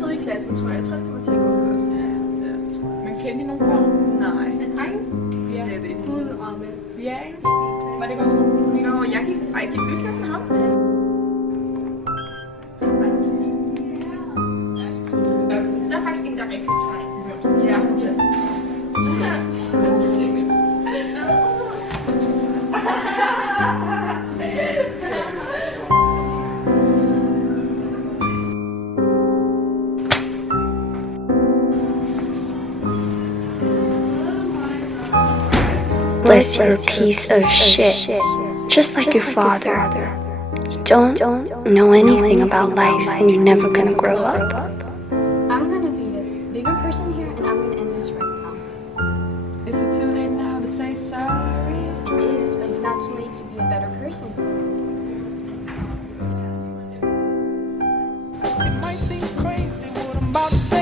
tredje i klassen, tror jeg. Jeg tror, det kommer til at gå godt. Ja. Men kendte I nogen før? Nej. En dreng? Slet ikke. Ja, ikke? Var det ikke også nogen? Nå, gik du i klasse med ham? Der er faktisk en, der er rigtig streng. Ja, yes. Bless you're a piece of shit, just like your father. You don't know anything about life and you're never gonna grow up. I'm gonna be the bigger person here and I'm gonna end this right now. Is it too late now to say sorry? It is, but it's not too late to be a better person. It might seem crazy what I'm about to say.